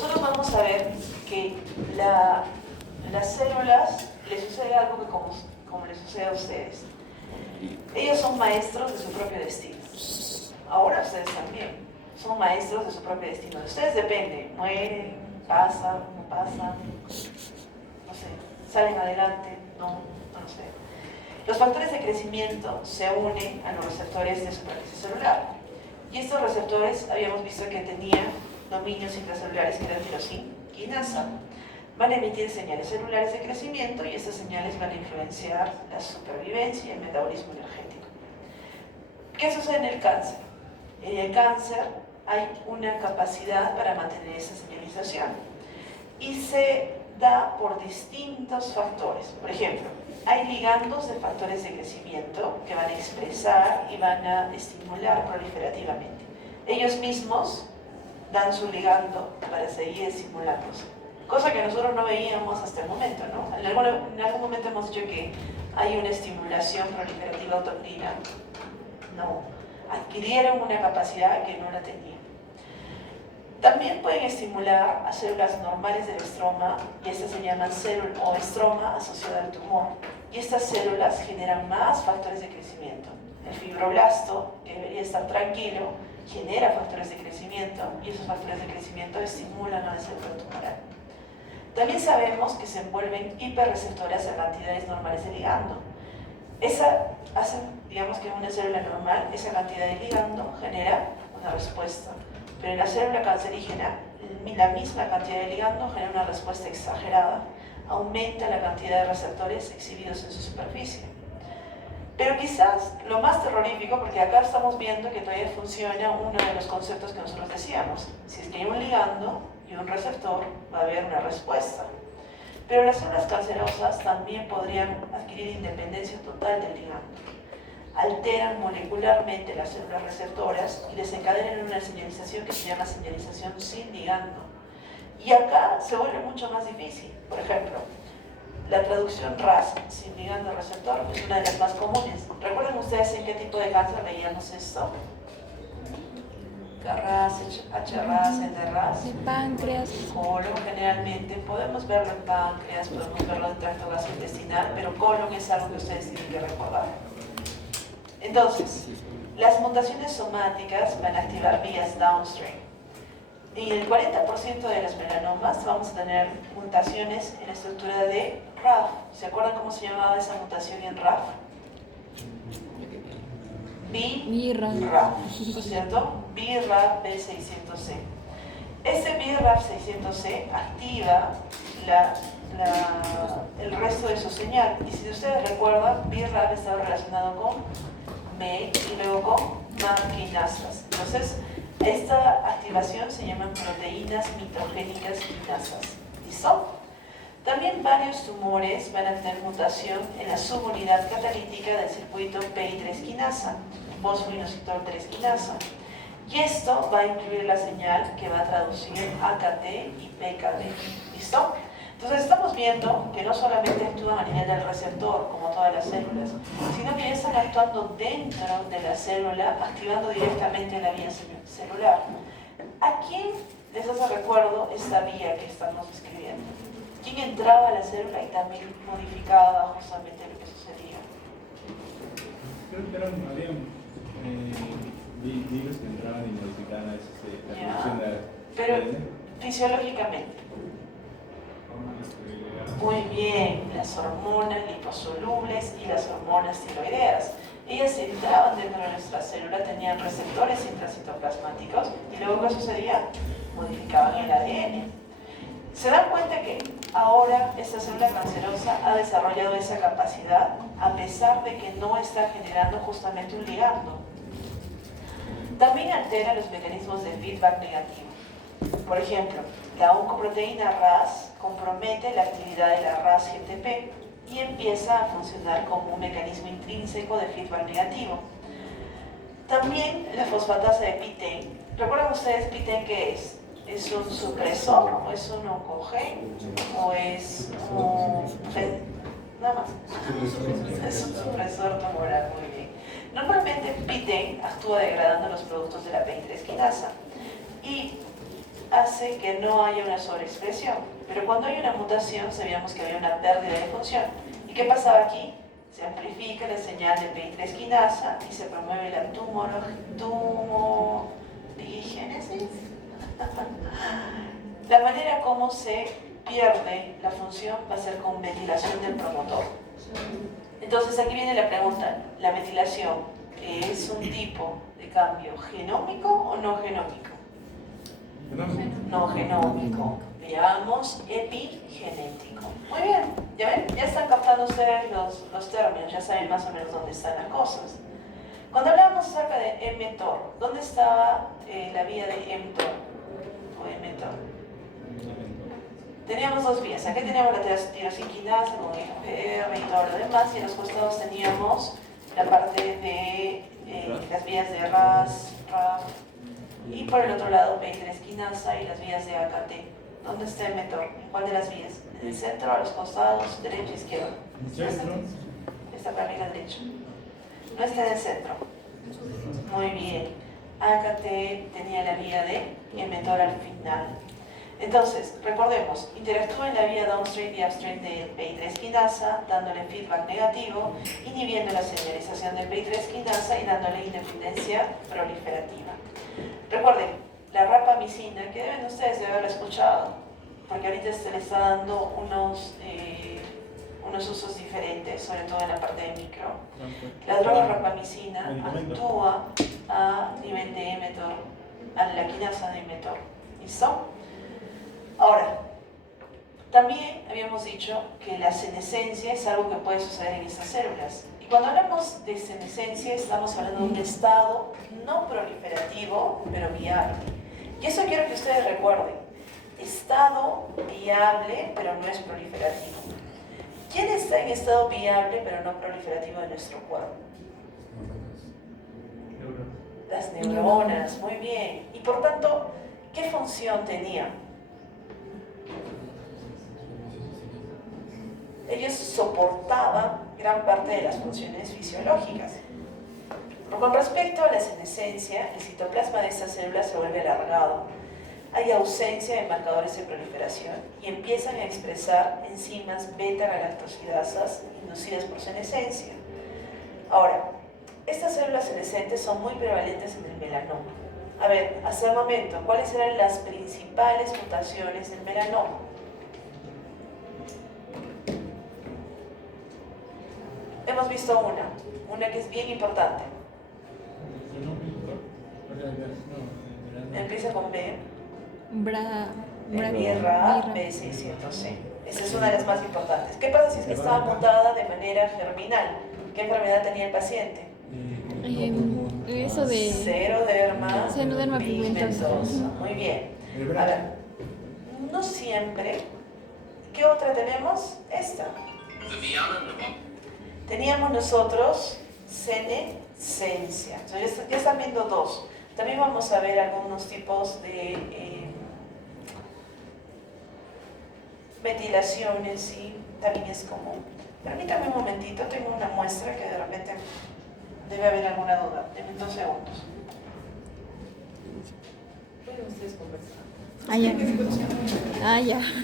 nosotros vamos a ver que las células les sucede algo que como les sucede a ustedes. Ellos son maestros de su propio destino. Ahora ustedes también son maestros de su propio destino. De ustedes depende, mueren, pasan, no pasan, no sé, salen adelante, no sé. Los factores de crecimiento se unen a los receptores de superficie celular. Y estos receptores habíamos visto que tenían dominios intracelulares que eran tirosina y quinasa. Van a emitir señales celulares de crecimiento y estas señales van a influenciar la supervivencia y el metabolismo energético. ¿Qué sucede en el cáncer? En el cáncer hay una capacidad para mantener esa señalización y se da por distintos factores. Por ejemplo, hay ligandos de factores de crecimiento que van a expresar y van a estimular proliferativamente. Ellos mismos dan su ligando para seguir estimulándose, cosa que nosotros no veíamos hasta el momento, ¿no? En algún momento hemos dicho que hay una estimulación proliferativa autocrina. No, adquirieron una capacidad que no la tenían. También pueden estimular a células normales del estroma, y estas se llaman célula o estroma asociada al tumor. Y estas células generan más factores de crecimiento. El fibroblasto, que debería estar tranquilo, genera factores de crecimiento, y esos factores de crecimiento estimulan a la célula tumoral. También sabemos que se envuelven hiperreceptoras a cantidades normales de ligando. Esa hace, digamos que en una célula normal, esa cantidad de ligando genera una respuesta. Pero en la célula cancerígena, la misma cantidad de ligando genera una respuesta exagerada. Aumenta la cantidad de receptores exhibidos en su superficie. Pero quizás lo más terrorífico, porque acá estamos viendo que todavía funciona uno de los conceptos que nosotros decíamos. Si es que hay un ligando y un receptor, va a haber una respuesta. Pero las células cancerosas también podrían adquirir independencia total del ligando. Alteran molecularmente las células receptoras y desencadenan una señalización que se llama señalización sin ligando. Y acá se vuelve mucho más difícil. Por ejemplo, la traducción RAS, sin ligando receptor, es una de las más comunes. ¿Recuerdan ustedes en qué tipo de cáncer veíamos esto? KRAS, HRAS, NRAS. El páncreas. Colon generalmente, podemos verlo en páncreas, podemos verlo en tracto gastrointestinal, pero colon es algo que ustedes tienen que recordar. Entonces, las mutaciones somáticas van a activar vías downstream. Y en el 40% de los melanomas vamos a tener mutaciones en la estructura de RAF. ¿Se acuerdan cómo se llamaba esa mutación en RAF? BRAF, ¿no es cierto? BRAF B600C. Este BRAF 600C activa el resto de su señal. Y si ustedes recuerdan, BRAF estaba relacionado con MEK y luego con MAP quinasas. Entonces, esta activación se llaman proteínas mitrogénicas quinasas. ¿Listo? También varios tumores van a tener mutación en la subunidad catalítica del circuito PI3 quinasa, fosfoinositol 3 quinasa. Y esto va a incluir la señal que va a traducir AKT y PKD. ¿Listo? Entonces estamos viendo que no solamente actúan a nivel del receptor, como todas las células, sino que ya están actuando dentro de la célula, activando directamente la vía celular. ¿A quién les hace recuerdo esta vía que estamos describiendo? ¿Quién entraba a la célula y también modificaba justamente lo que sucedía? Creo que habían virus que entraban y modificaban la función de... Pero fisiológicamente. Muy bien, las hormonas liposolubles y las hormonas tiroideas. Ellas entraban dentro de nuestra célula, tenían receptores intracitoplasmáticos y luego ¿qué sucedía? Modificaban el ADN. ¿Se dan cuenta que ahora esta célula cancerosa ha desarrollado esa capacidad a pesar de que no está generando justamente un ligando? También altera los mecanismos de feedback negativo. Por ejemplo, la oncoproteína RAS compromete la actividad de la RAS-GTP y empieza a funcionar como un mecanismo intrínseco de feedback negativo. También la fosfatasa de PTEN. ¿Recuerdan ustedes PTEN qué es? ¿Es un supresor o es un oncogen o es un... nada más? Es un supresor tumoral, muy bien. Normalmente PTEN actúa degradando los productos de la PI3 quinasa y hace que no haya una sobreexpresión. Pero cuando hay una mutación, sabíamos que había una pérdida de función. ¿Y qué pasaba aquí? Se amplifica la señal de PI3 quinasa y se promueve la tumorigénesis. La manera como se pierde la función va a ser con metilación del promotor. Entonces aquí viene la pregunta, ¿la metilación es un tipo de cambio genómico o no genómico? No genómico. Veamos epigenético. Muy bien, ya ven, ya están captando ustedes los términos, ya saben más o menos dónde están las cosas. Cuando hablábamos acerca de mTOR, ¿dónde estaba la vía de mTOR o mTOR? Teníamos dos vías. Aquí teníamos la tirosinquinasa con IGR y todo lo demás, y en los costados teníamos la parte de las vías de RAS, RAF, y por el otro lado PI3 quinasa y las vías de AKT. ¿Dónde está el mTOR? ¿En cuál de las vías? ¿En el centro, a los costados, derecha, izquierda? Está para mí la derecha. No está en el centro. Muy bien. AKT tenía la vía de mTOR al final. Entonces, recordemos, interactúa en la vía downstream y upstream del PI3 quinasa, dándole feedback negativo, inhibiendo la señalización del PI3 quinasa y dándole independencia proliferativa. Recuerden, la rapamicina, que deben ustedes de haberla escuchado, porque ahorita se le está dando unos usos diferentes, sobre todo en la parte de micro. La droga rapamicina actúa a nivel de mTOR, a la quinasa de mTOR. ¿Listo? Ahora, también habíamos dicho que la senescencia es algo que puede suceder en estas células. Y cuando hablamos de senescencia, estamos hablando de un estado no proliferativo, pero viable. Y eso quiero que ustedes recuerden. Estado viable, pero no es proliferativo. ¿Quién está en estado viable, pero no proliferativo de nuestro cuerpo? Las neuronas, muy bien. Y por tanto, ¿qué función tenían? Ellos soportaban gran parte de las funciones fisiológicas. Con respecto a la senescencia, el citoplasma de estas células se vuelve alargado. Hay ausencia de marcadores de proliferación y empiezan a expresar enzimas beta-galactosidasas inducidas por senescencia. Ahora, estas células senescentes son muy prevalentes en el melanoma. A ver, hasta el momento, ¿cuáles eran las principales mutaciones del melanoma? Hemos visto una que es bien importante. Empieza con B. BRA B600C. Esa es una de las más importantes. ¿Qué pasa si es que estaba mutada de manera germinal? ¿Qué enfermedad tenía el paciente? Eso de Xenoderma pigmentosa. Muy bien. A ver, no siempre. ¿Qué otra tenemos? Esta. Teníamos nosotros senescencia. Entonces, ya están viendo dos. También vamos a ver algunos tipos de metilaciones y también es común. Permítame un momentito, tengo una muestra que de repente debe haber alguna duda. Denme 2 segundos. Pueden ustedes conversar. Ya.